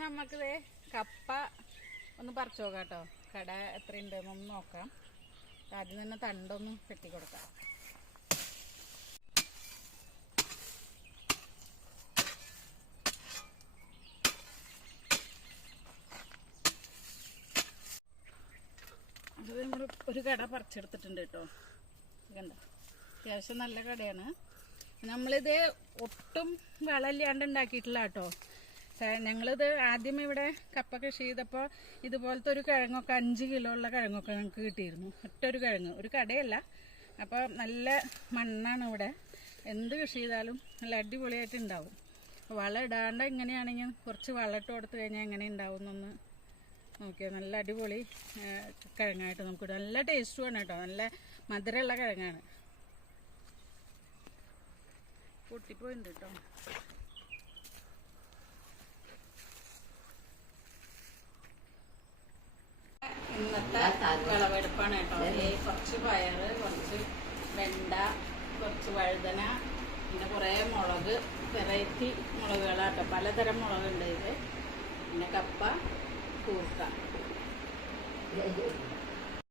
നമുക്കിത് കപ്പ ഒന്ന് പറിച്ചു നോക്കാം കേട്ടോ. കട എത്രയുണ്ടെന്നൊന്ന് നോക്കാം. ആദ്യം തന്നെ തണ്ടൊന്ന് കെട്ടി കൊടുക്കാം. അത് നമ്മൾ ഒരു കട പറിച്ചെടുത്തിട്ടുണ്ട് കേട്ടോ. കണ്ടോ, അത്യാവശ്യം നല്ല കടയാണ്. നമ്മളിത് ഒട്ടും വളമില്ലാണ്ട് ഉണ്ടാക്കിയിട്ടില്ല കേട്ടോ. ഞങ്ങളിത് ആദ്യം ഇവിടെ കപ്പ കൃഷി ചെയ്തപ്പോൾ ഇതുപോലത്തെ ഒരു കിഴങ്ങൊക്കെ 5 കിലോ ഉള്ള കിഴങ്ങൊക്കെ ഞങ്ങൾക്ക് കിട്ടിയിരുന്നു. ഒറ്റൊരു കിഴങ്ങ്, ഒരു കടയല്ല. അപ്പോൾ നല്ല മണ്ണാണ് ഇവിടെ. എന്ത് കൃഷി ചെയ്താലും നല്ല അടിപൊളിയായിട്ട് ഉണ്ടാവും. വളം ഇടാണ്ട് എങ്ങനെയാണെങ്കിൽ കുറച്ച് വളം ഇട്ട് കൊടുത്തു കഴിഞ്ഞാൽ എങ്ങനെ ഉണ്ടാവും എന്നൊന്ന് നോക്കിയോ. നല്ല അടിപൊളി കിഴങ്ങായിട്ട് നമുക്ക് നല്ല ടേസ്റ്റുമാണ് കേട്ടോ. നല്ല മധുരമുള്ള കിഴങ്ങാണ്. പൊട്ടിപ്പോയിട്ടുണ്ട് കേട്ടോ. ഇന്നത്തെ വിളവെടുപ്പാണ് കേട്ടോ. കുറച്ച് പയറ്, കുറച്ച് വെണ്ട, കുറച്ച് വഴുതന, പിന്നെ കുറേ മുളക്, വെറൈറ്റി മുളകുകളാട്ടോ. പലതരം മുളകുണ്ട് ഇത്. പിന്നെ കപ്പ, കൂർക്ക.